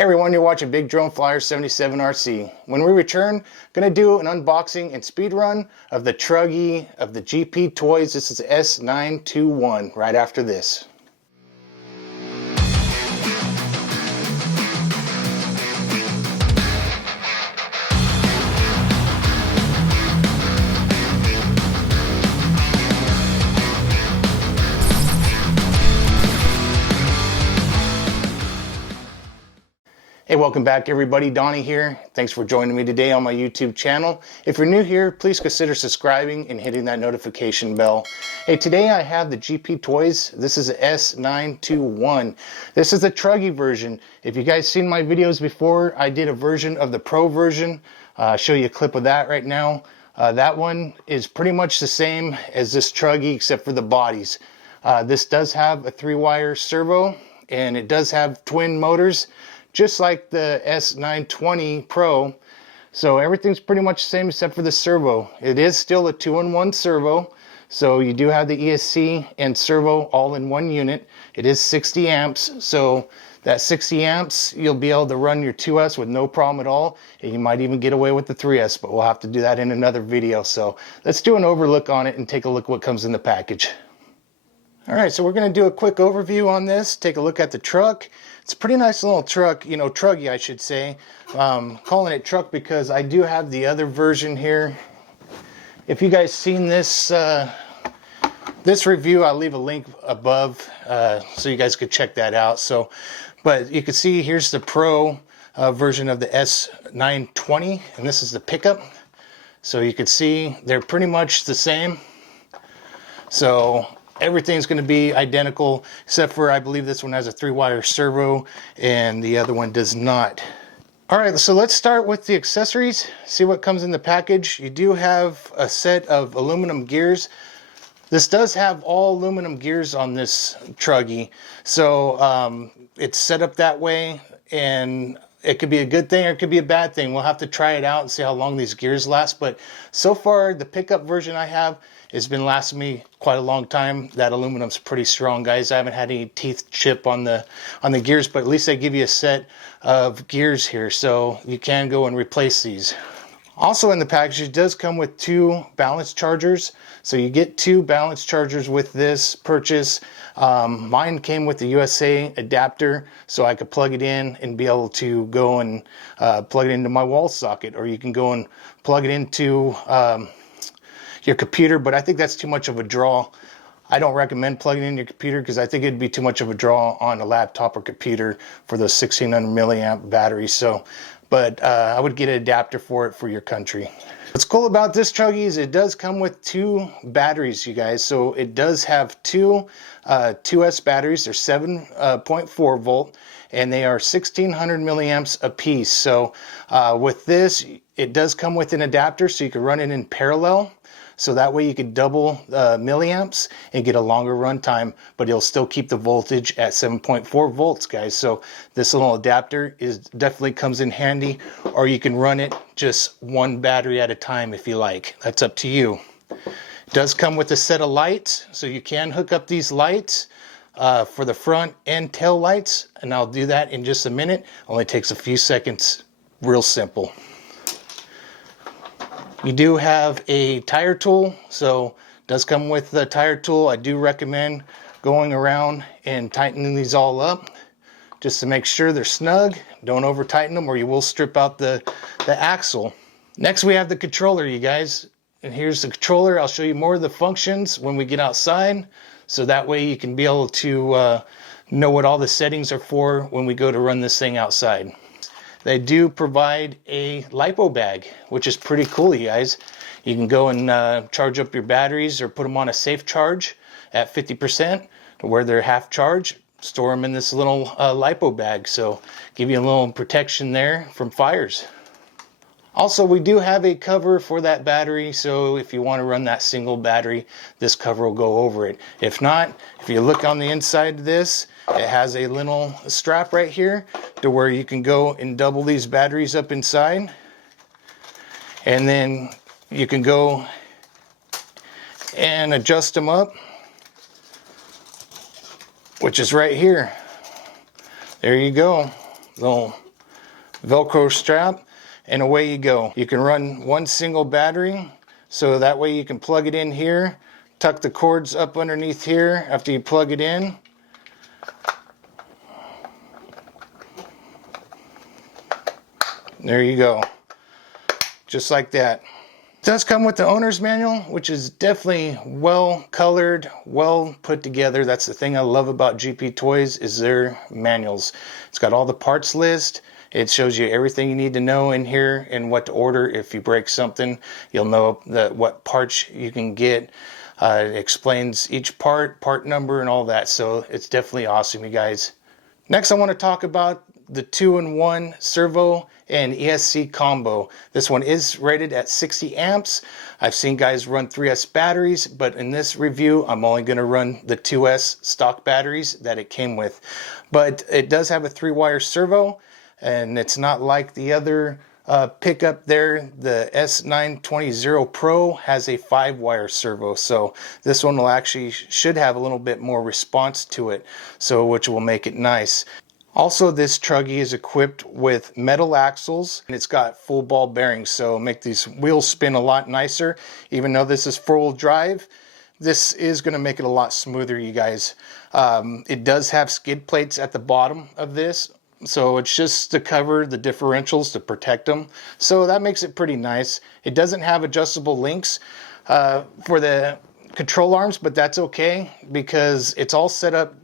Hey everyone, you're watching Big Drone Flyer 77 RC. When we return, gonna do an unboxing and speed run of the truggy of the Gptoys. This is S921 right after this. Hey, welcome back everybody, Donnie here. Thanks for joining me today on my YouTube channel. If you're new here, please consider subscribing and hitting that notification bell. Hey, today I have the Gptoys. This is a S921. This is the truggy version. If you guys seen my videos before, I did a version of the Pro version. I'll show you a clip of that right now. That one is pretty much the same as this truggy except for the bodies. This does have a 3-wire servo and it does have twin motors, just like the S920 Pro. So everything's pretty much the same except for the servo. It is still a 2-in-1 servo, so you do have the ESC and servo all in one unit. It is 60 amps, so that 60 amps you'll be able to run your 2S with no problem at all, and you might even get away with the 3S, but we'll have to do that in another video. So let's do an overlook on it and take a look what comes in the package. Alright, so we're going to do a quick overview on this, take a look at the truck. It's a pretty nice little truck, you know, truggy I should say. Calling it truck because I do have the other version here. If you guys seen this this review, I'll leave a link above so you guys could check that out. So, but you can see here's the Pro version of the S920, and this is the pickup. So you can see they're pretty much the same. So everything's going to be identical except for I believe this one has a 3-wire servo and the other one does not. Alright, so let's start with the accessories, see what comes in the package. You do have a set of aluminum gears. This does have all aluminum gears on this truggy, so it's set up that way, and it could be a good thing or it could be a bad thing. We'll have to try it out and see how long these gears last, but so far the pickup version I have has been lasting me quite a long time. That aluminum's pretty strong, guys. I haven't had any teeth chip on the gears, but at least they give you a set of gears here, so you can go and replace these. Also in the package, it does come with 2 balance chargers, so you get 2 balance chargers with this purchase. Mine came with the USA adapter, so I could plug it in and be able to go and plug it into my wall socket, or you can go and plug it into your computer, but I think that's too much of a draw. I don't recommend plugging in your computer because I think it'd be too much of a draw on a laptop or computer for those 1600 milliamp batteries. So, but I would get an adapter for it for your country. What's cool about this truggy is it does come with 2 batteries, you guys. So it does have 2 2S batteries. They're 7.4 volt and they are 1600 milliamps a piece. So with this, it does come with an adapter so you can run it in parallel. So that way you could double milliamps and get a longer run time, but it'll still keep the voltage at 7.4 volts, guys. So this little adapter definitely comes in handy, or you can run it just 1 battery at a time if you like. That's up to you. It does come with a set of lights, so you can hook up these lights for the front and tail lights, and I'll do that in just a minute. Only takes a few seconds, real simple. You do have a tire tool, so it does come with the tire tool. I do recommend going around and tightening these all up just to make sure they're snug. Don't over tighten them or you will strip out the axle. Next we have the controller, you guys. And here's the controller. I'll show you more of the functions when we get outside, so that way you can be able to know what all the settings are for when we go to run this thing outside. They do provide a LiPo bag, which is pretty cool, you guys. You can go and charge up your batteries or put them on a safe charge at 50% where they're half charged. Store them in this little LiPo bag, so give you a little protection there from fires. Also, we do have a cover for that battery, so if you want to run that single battery, this cover will go over it. If not, if you look on the inside of this, it has a little strap right here to where you can go and double these batteries up inside, and then you can go and adjust them up, which is right here. There you go. Little Velcro strap, and away you go. You can run one single battery, so that way you can plug it in here, tuck the cords up underneath here after you plug it in. There you go, just like that. It does come with the owner's manual, which is definitely well colored, well put together. That's the thing I love about GPtoys is their manuals. It's got all the parts list. It shows you everything you need to know in here and what to order. If you break something, you'll know what parts you can get. It explains each part number and all that. So it's definitely awesome, you guys. Next, I want to talk about the 2-in-1 servo and ESC combo. This one is rated at 60 amps. I've seen guys run 3S batteries, but in this review, I'm only going to run the 2S stock batteries that it came with. But it does have a 3-wire servo, and it's not like the other pickup there. The S921 Pro has a 5-wire servo, so this one will actually should have a little bit more response to it, so which will make it nice. Also, this truggy is equipped with metal axles, and it's got full ball bearings, so make these wheels spin a lot nicer. Even though this is 4-wheel drive, this is going to make it a lot smoother, you guys. It does have skid plates at the bottom of this, so it's just to cover the differentials to protect them. So that makes it pretty nice. It doesn't have adjustable links for the control arms, but that's okay because it's all set up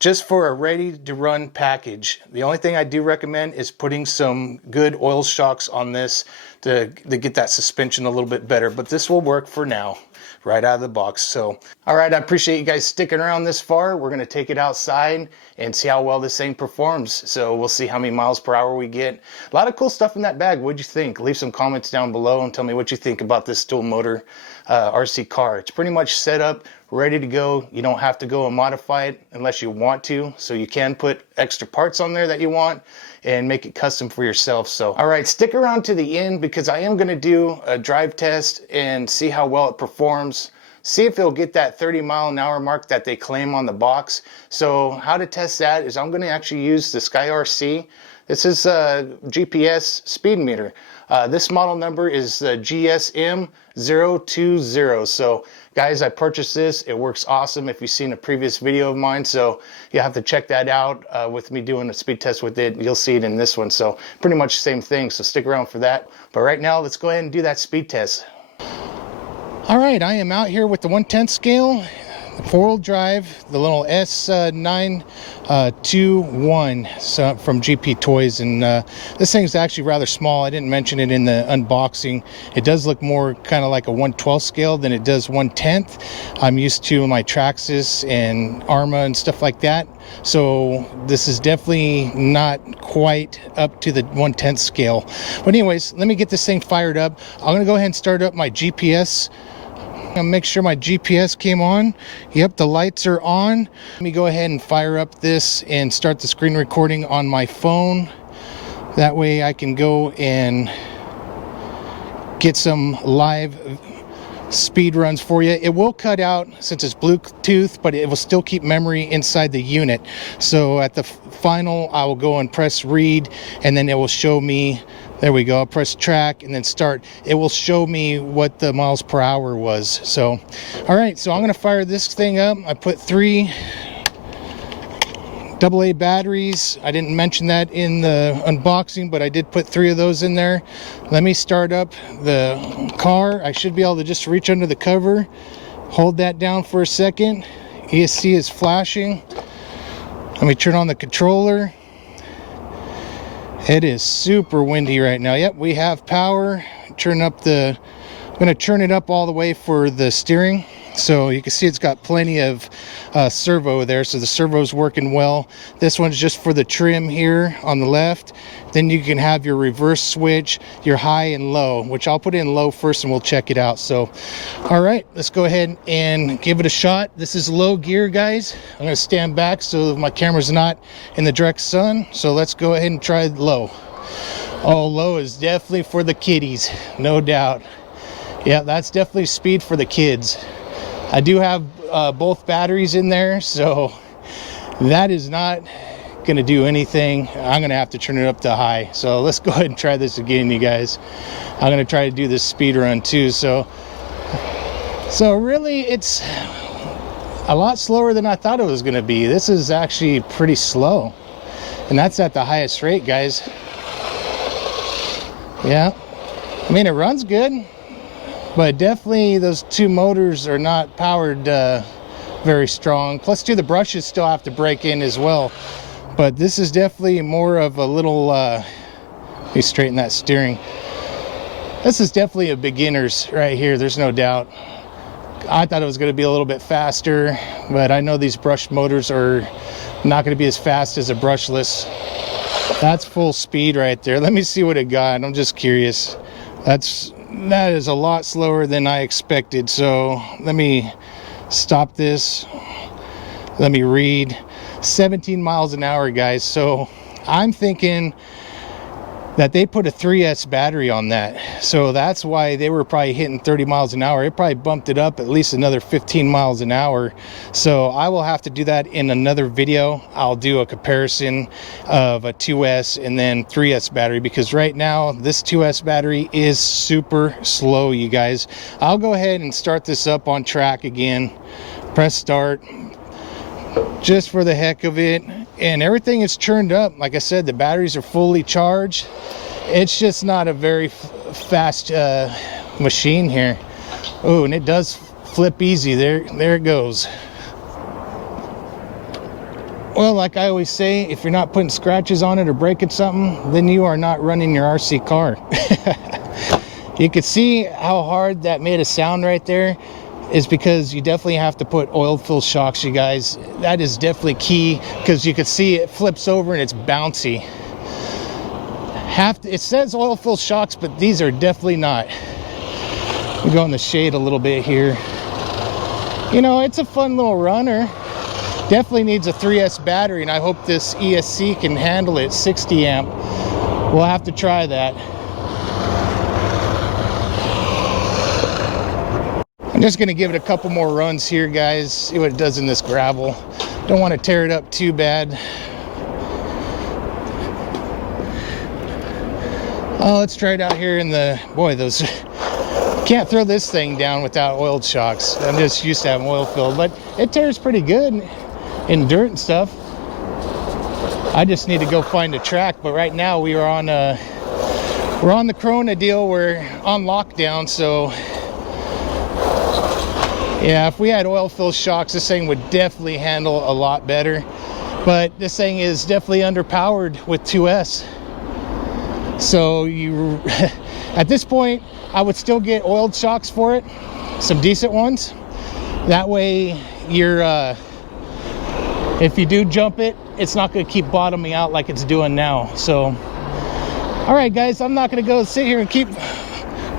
just for a ready-to-run package. The only thing I do recommend is putting some good oil shocks on this to get that suspension a little bit better, but this will work for now, right out of the box. So, all right, I appreciate you guys sticking around this far. We're gonna take it outside and see how well this thing performs. So we'll see how many miles per hour we get. A lot of cool stuff in that bag. What'd you think? Leave some comments down below and tell me what you think about this dual motor RC car. It's pretty much set up, ready to go. You don't have to go and modify it unless you want to. So you can put extra parts on there that you want and make it custom for yourself. So, all right, stick around to the end because I am gonna do a drive test and see how well it performs. See if it'll get that 30-mile-an-hour mark that they claim on the box. So how to test that is I'm gonna actually use the Skyrc. This is a GPS speed meter. This model number is GSM020. So guys, I purchased this. It works awesome if you've seen a previous video of mine. So you have to check that out with me doing a speed test with it. You'll see it in this one. So pretty much the same thing. So stick around for that. But right now, let's go ahead and do that speed test. All right, I am out here with the 1/10 scale, 4-wheel drive, the little S921 from GPtoys, and this thing's actually rather small. I didn't mention it in the unboxing. It does look more kind of like a 1/12 scale than it does 1/10. I'm used to my Traxxas and Arma and stuff like that, so this is definitely not quite up to the 1/10 scale. But anyways, let me get this thing fired up. I'm gonna go ahead and start up my GPS. I'll make sure my GPS came on. Yep, the lights are on. Let me go ahead and fire up this and start the screen recording on my phone. That way I can go and get some live speed runs for you. It will cut out since it's Bluetooth, but it will still keep memory inside the unit. So at the final, I will go and press read, and then it will show me. There we go. I'll press track and then start. It will show me what the miles per hour was. So, all right. So I'm going to fire this thing up. I put 3 AA batteries. I didn't mention that in the unboxing, but I did put 3 of those in there. Let me start up the car. I should be able to just reach under the cover, hold that down for a second. ESC is flashing. Let me turn on the controller. It is super windy right now. Yep, we have power. I'm going to turn it up all the way for the steering. So you can see it's got plenty of servo there, so the servo's working well. This one's just for the trim here on the left. Then you can have your reverse switch, your high and low, which I'll put in low first and we'll check it out. So, all right, let's go ahead and give it a shot. This is low gear, guys. I'm gonna stand back so my camera's not in the direct sun. So let's go ahead and try low. Oh, low is definitely for the kiddies, no doubt. Yeah, that's definitely speed for the kids. I do have both batteries in there, so that is not gonna do anything. I'm gonna have to turn it up to high. So let's go ahead and try this again, you guys. I'm gonna try to do this speed run too. So really it's a lot slower than I thought it was gonna be. This is actually pretty slow, and that's at the highest rate, guys. Yeah, I mean, it runs good, but definitely those two motors are not powered very strong. Plus too, the brushes still have to break in as well. But this is definitely more of a little, let me straighten that steering. This is definitely a beginner's right here, there's no doubt. I thought it was going to be a little bit faster, but I know these brush motors are not going to be as fast as a brushless. That's full speed right there. Let me see what it got. I'm just curious. That is a lot slower than I expected. So let me stop this. Let me read. 17 miles an hour, guys. So I'm thinking that they put a 3S battery on that, so that's why they were probably hitting 30 miles an hour. It probably bumped it up at least another 15 miles an hour. So I will have to do that in another video. I'll do a comparison of a 2S and then 3S battery, because right now this 2S battery is super slow, you guys. I'll go ahead and start this up on track again, press start just for the heck of it, and everything is churned up. Like I said, the batteries are fully charged. It's just not a very fast machine here. Oh, and it does flip easy. There it goes. Well, like I always say, if you're not putting scratches on it or breaking something, then you are not running your RC car. You can see how hard that made a sound right there. Is because you definitely have to put oil-filled shocks, you guys. That is definitely key, because you can see it flips over and it's bouncy. It says oil-filled shocks, but these are definitely not. We go in the shade a little bit here. You know, it's a fun little runner. Definitely needs a 3S battery, and I hope this ESC can handle it. 60 amp. We'll have to try that. I'm just going to give it a couple more runs here, guys, see what it does in this gravel. Don't want to tear it up too bad. Oh, let's try it out here in the, boy, those, can't throw this thing down without oiled shocks. I'm just used to having oil filled, but it tears pretty good in dirt and stuff. I just need to go find a track, but right now we're on the Corona deal. We're on lockdown, so yeah, if we had oil-filled shocks, this thing would definitely handle a lot better. But this thing is definitely underpowered with 2S. So at this point, I would still get oiled shocks for it, some decent ones. That way, if you do jump it, it's not going to keep bottoming out like it's doing now. So, all right, guys, I'm not going to go sit here and keep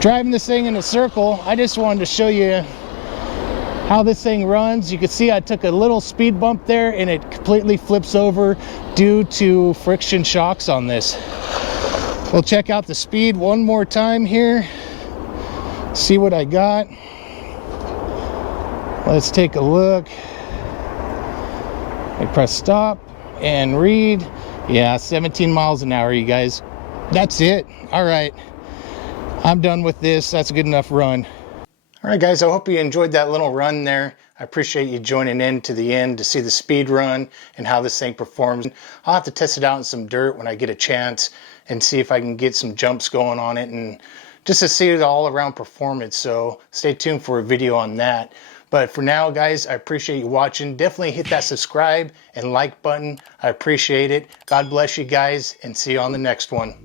driving this thing in a circle. I just wanted to show you how this thing runs. You can see I took a little speed bump there and it completely flips over due to friction shocks on this. We'll check out the speed one more time here, see what I got. Let's take a look. I press stop and read. Yeah, 17 miles an hour, you guys. That's it. All right, I'm done with this. That's a good enough run. All right, guys, I hope you enjoyed that little run there. I appreciate you joining in to the end to see the speed run and how this thing performs. I'll have to test it out in some dirt when I get a chance and see if I can get some jumps going on it, and just to see the all-around performance. So stay tuned for a video on that. But for now, guys, I appreciate you watching. Definitely hit that subscribe and like button. I appreciate it. God bless you guys, and see you on the next one.